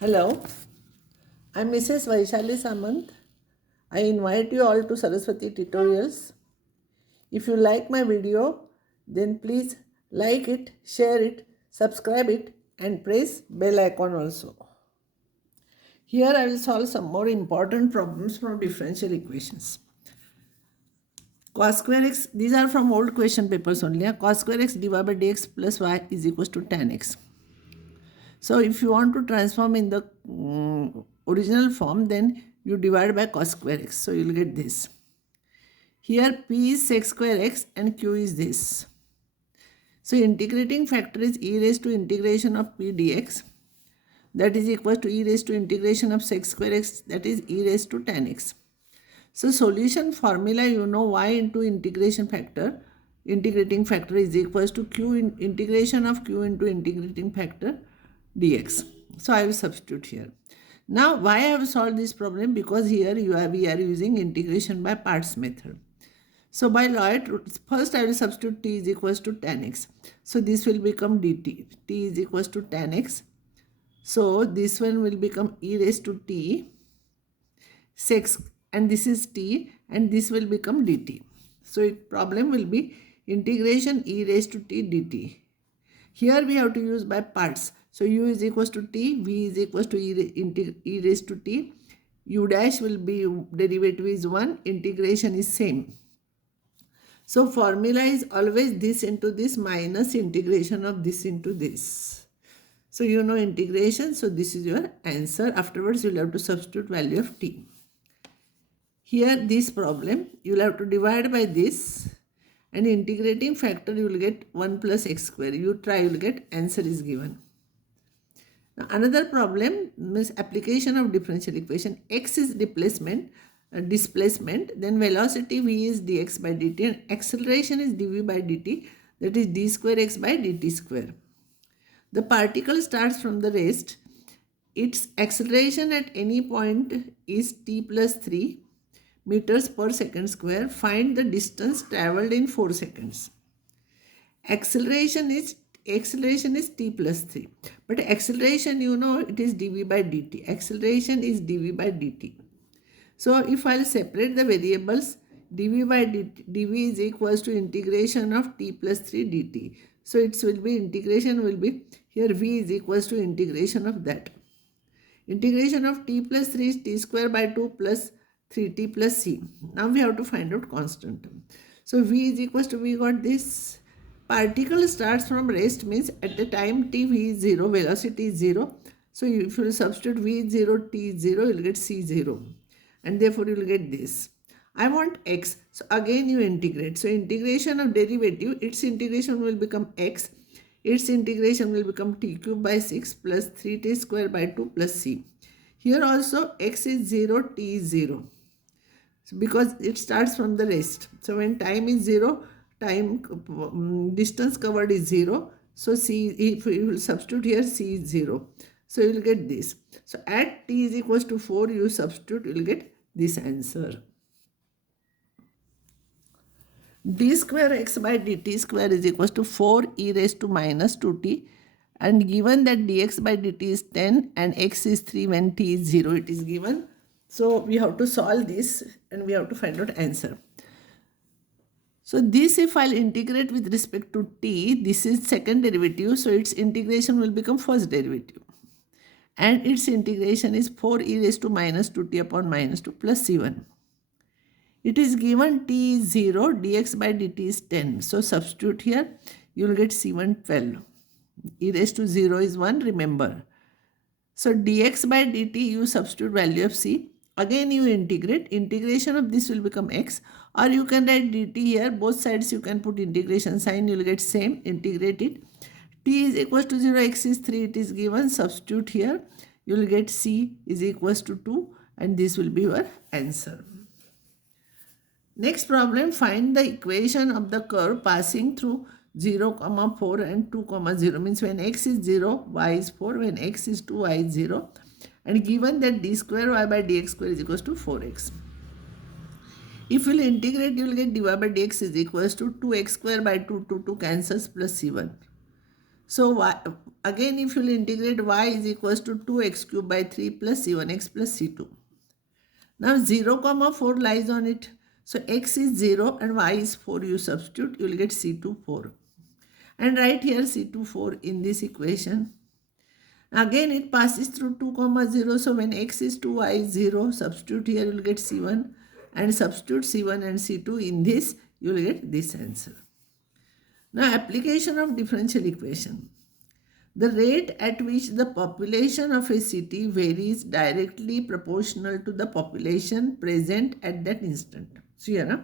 Hello, I'm Mrs. Vaishali Samant. I invite you all to Saraswati Tutorials. If you like my video, then please like it, share it, subscribe it, and press bell icon also. Here I will solve some more important problems from differential equations. Cos square x, these are from old question papers only. Cos square x divided by dx plus y is equals to tan x. So if you want to transform in the original form, then you divide by cos square x. So you will get this. Here p is sec square x and q is this. So integrating factor is e raised to integration of p dx. That is equal to e raised to integration of sec square x, that is e raised to tan x. So solution formula, you know, y into integration factor, integrating factor is equals to q in integration of q into integrating factor dx. So I will substitute here. Now why I have solved this problem? Because here we are using integration by parts method. So by Lloyd, first I will substitute t is equals to tan x. So this will become dt. T is equals to tan x. So this one will become e raised to t sec, and this is t, and this will become dt. So problem will be integration e raised to t dt. Here we have to use by parts. So u is equals to t, v is equals to e raised to t. U dash will be, derivative is 1, integration is same. So formula is always this into this minus integration of this into this. So you know integration, so this is your answer. Afterwards you will have to substitute value of t. Here this problem, you will have to divide by this, and integrating factor you will get 1 plus x square. You try, you will get answer is given. Now another problem is application of differential equation. X is displacement, then velocity v is dx by dt, and acceleration is dv by dt, that is d square x by dt square. The particle starts from the rest. Its acceleration at any point is t plus 3 meters per second square. Find the distance travelled in 4 seconds. Acceleration is t plus 3. But acceleration, you know, it is dv by dt. Acceleration is dv by dt. So if I'll separate the variables, dv by dv is equals to integration of t plus 3 dt. So it will be, integration will be, here v is equals to integration of that. Integration of t plus 3 is t square by 2 plus 3t plus c. Now we have to find out constant. So v is equals to, we got this. Particle starts from rest means at the time t v is 0, velocity is 0. So if you substitute v is 0, t is 0, you will get c 0. And therefore you will get this. I want x. So again you integrate. So integration of derivative, its integration will become x. Its integration will become t cube by 6 plus 3t square by 2 plus c. Here also x is 0, t is 0. So because it starts from the rest. So when time is 0, distance covered is 0. So c, if you will substitute here, c is 0. So you will get this. So at t is equals to 4, you substitute, you will get this answer. d square x by dt square is equals to 4 e raised to minus 2t, and given that dx by dt is 10 and x is 3 when t is 0, it is given. So we have to solve this and we have to find out answer. So this, if I'll integrate with respect to t, this is second derivative, so its integration will become first derivative. And its integration is 4 e raised to minus 2t upon minus 2 plus c1. It is given t is 0, dx by dt is 10. So substitute here, you will get c1 12. E raised to 0 is 1, remember. So dx by dt, you substitute value of c. Again you integrate. Integration of this will become x. Or you can write dt here. Both sides you can put integration sign. You will get same. Integrate it. T is equals to 0, x is 3. It is given. Substitute here. You will get c is equals to 2. And this will be your answer. Next problem, find the equation of the curve passing through 0, 4 and 2, 0. Means when x is 0, y is 4. When x is 2, y is 0. And given that d square y by dx square is equals to 4x. If you will integrate, you will get dy by dx is equals to 2x square by 2, 2 cancels plus c1. So again if you will integrate y is equals to 2x cube by 3 plus c1x plus c2. Now 0 comma 4 lies on it. So x is 0 and y is 4. You substitute, you will get c2 4. And write here c2 4 in this equation. Again it passes through 2 comma 0. So when x is 2, y is 0. Substitute here, you will get c1. And substitute c1 and c2 in this, you will get this answer. Now application of differential equation. The rate at which the population of a city varies directly proportional to the population present at that instant. See here, huh?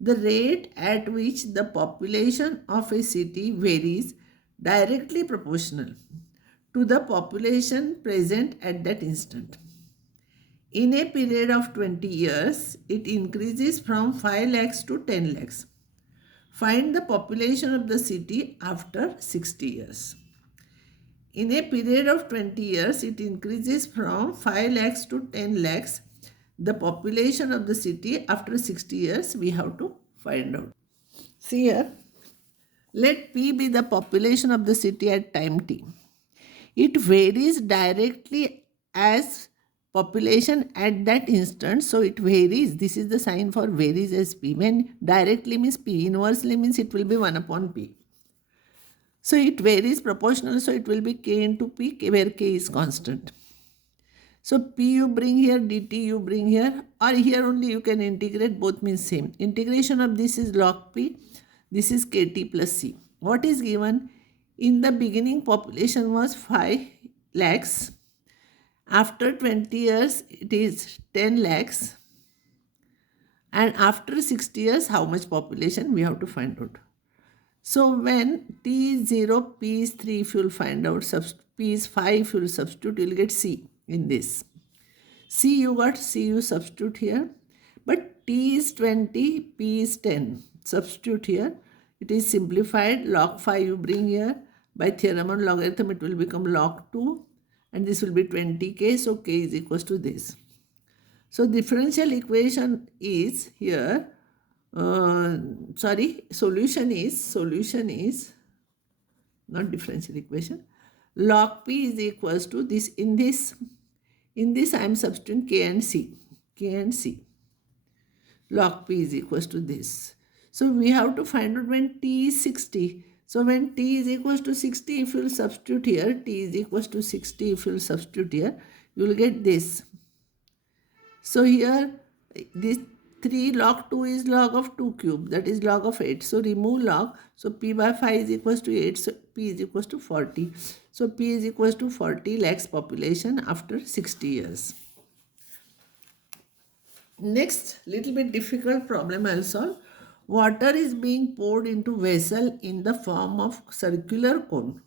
The rate at which the population of a city varies directly proportional to the population present at that instant. In a period of 20 years, it increases from 5 lakhs to 10 lakhs. Find the population of the city after 60 years. In a period of 20 years, it increases from 5 lakhs to 10 lakhs. The population of the city after 60 years, we have to find out. See here, let P be the population of the city at time T. It varies directly as population at that instant. So it varies. This is the sign for varies as P. When directly means P, inversely means it will be 1 upon P. So it varies proportional, so it will be k into p, where k is constant. So p you bring here, dt you bring here, or here only you can integrate, both means same. Integration of this is log p, this is kt plus c. What is given? In the beginning population was 5 lakhs. After 20 years it is 10 lakhs. And after 60 years how much population we have to find out. So when t is 0, p is 3, if you will find out, p is 5, if you will substitute, you will get c in this. C you got, c you substitute here. But t is 20, p is 10. Substitute here. It is simplified. Log 5 you bring here. By theorem on logarithm it will become log 2. And this will be 20k. So k is equals to this. So differential equation is here. Solution is not differential equation. Log p is equals to this. In this I am substituting k and c. Log p is equals to this. So we have to find out when t is 60. So when t is equals to 60, if you will substitute here, t is equals to 60, if you will substitute here, you will get this. So here this 3 log 2 is log of 2 cube, that is log of 8. So remove log. So p by 5 is equals to 8. So p is equals to 40. So p is equals to 40 lakhs population after 60 years. Next, little bit difficult problem I'll solve. Water is being poured into vessel in the form of circular cone.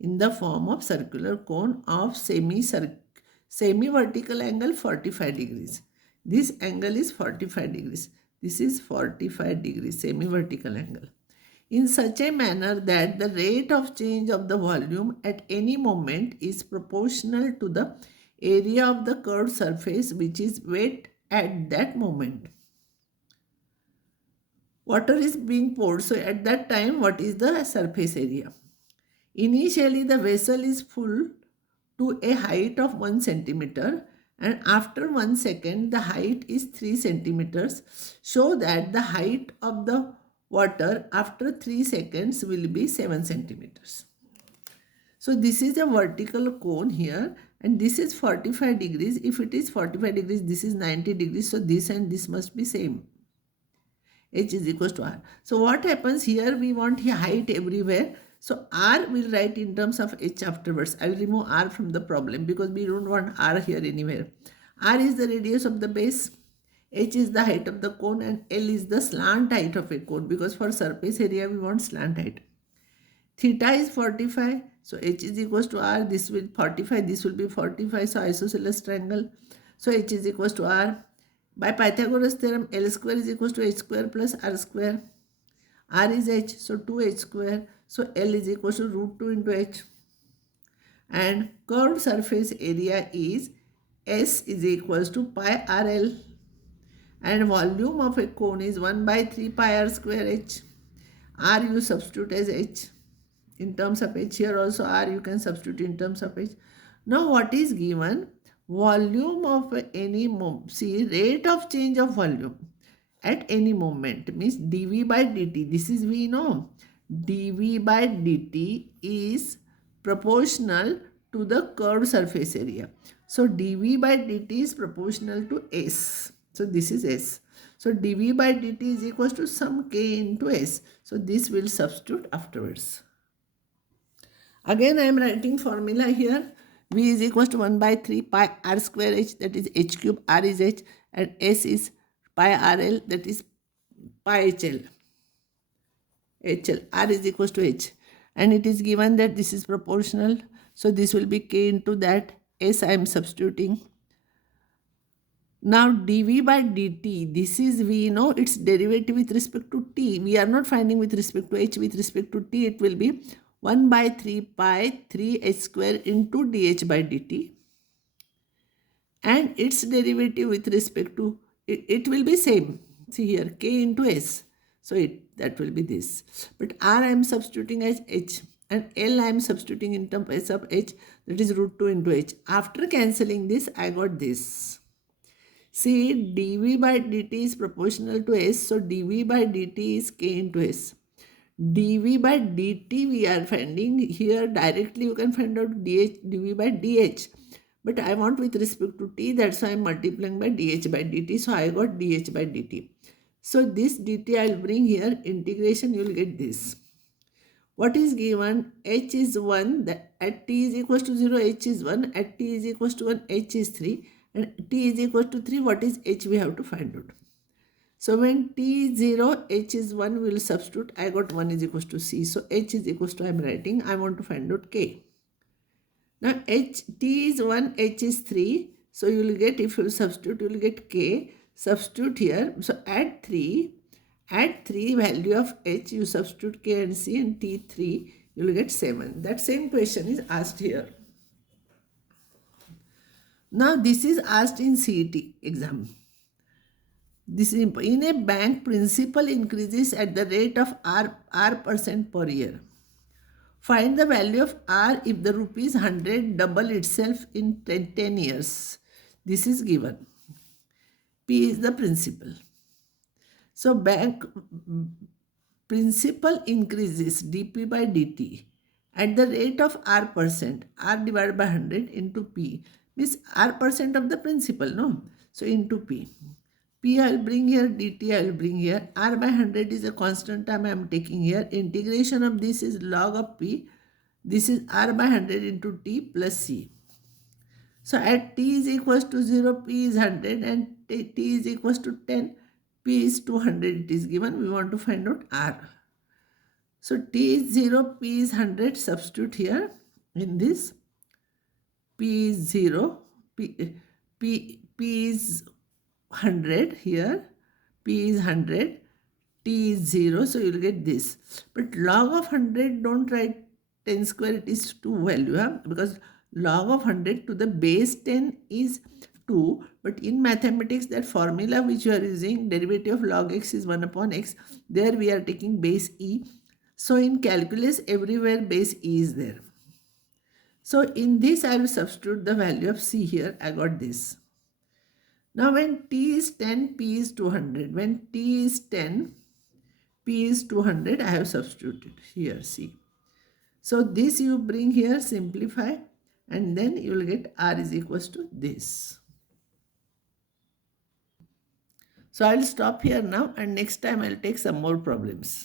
In the form of circular cone of semi-vertical angle 45 degrees. This angle is 45 degrees. This is 45 degrees semi-vertical angle. In such a manner that the rate of change of the volume at any moment is proportional to the area of the curved surface which is wet at that moment. Water is being poured. So at that time, what is the surface area? Initially, the vessel is full to a height of 1 centimeter. And after 1 second, the height is 3 centimeters. Show that the height of the water after 3 seconds will be 7 centimeters. So this is a vertical cone here. And this is 45 degrees. If it is 45 degrees, this is 90 degrees. So this and this must be same. H is equals to R. So what happens here? We want height everywhere. So R will write in terms of H afterwards. I will remove R from the problem because we don't want R here anywhere. R is the radius of the base. H is the height of the cone and L is the slant height of a cone because for surface area we want slant height. Theta is 45. So H is equals to R. This will 45. This will be 45. So isosceles triangle. So H is equals to R. By Pythagoras theorem, L square is equals to H square plus R square. R is H, so 2H square. So L is equals to root 2 into H. And curved surface area is S is equals to pi RL. And volume of a cone is 1 by 3 pi R square H. R you substitute as H. in terms of h. Here also r you can substitute in terms of h. Now what is given? Volume of any moment. See, rate of change of volume at any moment means dv by dt. This is we know. dv by dt is proportional to the curved surface area. So dv by dt is proportional to s. So this is s. So dv by dt is equals to some k into s. So this will substitute afterwards. Again I am writing formula here. V is equals to 1 by 3 pi r square h, that is h cube, r is h, and s is pi rl, that is pi hl. R is equals to h, and it is given that this is proportional, so this will be k into that s. I am substituting. Now dv by dt, this is we know its derivative with respect to t. We are not finding with respect to h. With respect to t, it will be 1 by 3 pi 3h square into dh by dt, and its derivative with respect to it will be same. See here, k into s. So that will be this. But r I am substituting as h, and l I am substituting in terms of h, that is root 2 into h. After cancelling this, I got this. See, dv by dt is proportional to s, so dv by dt is k into s. dv by dt we are finding here directly. You can find out dv by dh. But I want with respect to t, that's why I am multiplying by dh by dt. So I got dh by dt. So this dt I will bring here, integration, you will get this. What is given? H is 1, that at t is equals to 0, h is 1, at t is equals to 1, h is 3, and t is equals to 3, what is h we have to find out. So when t is 0, h is 1, we will substitute. I got 1 is equals to c. So h is equals to, I am writing, I want to find out k. Now t is 1, h is 3. So you will get, if you substitute, you will get k. Substitute here. So add 3 value of h, you substitute k and c, and t3, you will get 7. That same question is asked here. Now this is asked in CET exam. This is in a bank, principal increases at the rate of r% per year. Find the value of r if the rupees 100 double itself in 10 years. This is given. P is the principal. So bank principal increases dp by dt at the rate of r%, r divided by 100 into p, means r% of the principal, no? So into p. P I will bring here, dt I will bring here. R by 100 is a constant term I am taking here. Integration of this is log of p. This is r by 100 into t plus c. So at t is equals to 0, p is 100, and t is equals to 10, p is 200. It is given. We want to find out r. So t is 0, p is 100. Substitute here in this. P is 0, p is 100 here, p is 100, t is 0, so you will get this. But log of 100, don't write 10 square, it is 2 value, because log of 100 to the base 10 is 2, but in mathematics that formula which you are using, derivative of log x is 1 upon x, there we are taking base e. So in calculus, everywhere base e is there. So in this I will substitute the value of c here, I got this. Now when t is 10, p is 200. When t is 10, p is 200, I have substituted here, see. So this you bring here, simplify, and then you will get r is equals to this. So I will stop here now, and next time I will take some more problems.